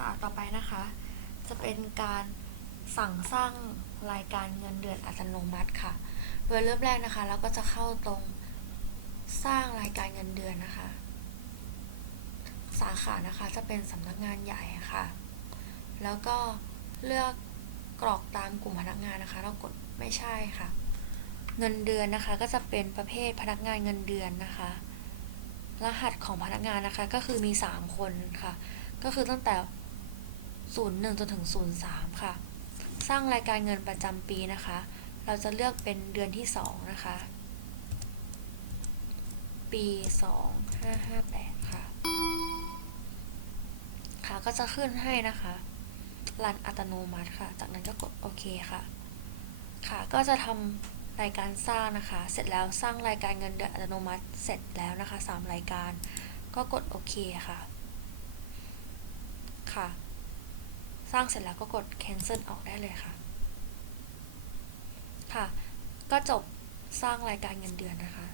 ค่ะ ต่อไปนะคะ จะเป็นการสั่งสร้างรายการเงินเดือนอัตโนมัติค่ะ โดยเริ่มแรกนะคะ เราก็จะเข้าตรงสร้างรายการเงินเดือนนะคะ สาขานะคะจะเป็นสำนักงานใหญ่ค่ะ แล้วก็เลือกกรอกตามกลุ่มพนักงานนะคะ เรากดไม่ใช่ค่ะ เงินเดือนนะคะก็จะเป็นประเภทพนักงานเงินเดือนนะคะ รหัสของพนักงานนะคะก็คือมี 3 คนค่ะ ก็คือตั้งแต่ 01จนถึง 03 ค่ะ สร้างรายการเงินประจำปีนะคะ เราจะเลือกเป็นเดือนที่ 2 นะคะ ปี 2558 ค่ะ ค่ะ ก็จะขึ้นให้นะคะรันอัตโนมัติค่ะ จากนั้นก็กดโอเคค่ะ ค่ะ ก็จะทำรายการสร้างนะคะ เสร็จแล้วสร้างรายการเงินเดือนอัตโนมัติเสร็จแล้วนะคะ 3 รายการ ก็กดโอเคค่ะ ค่ะ สร้างเสร็จแล้วก็กด cancel ออกได้เลยค่ะ ค่ะ ก็จบสร้างรายการเงินเดือนนะคะ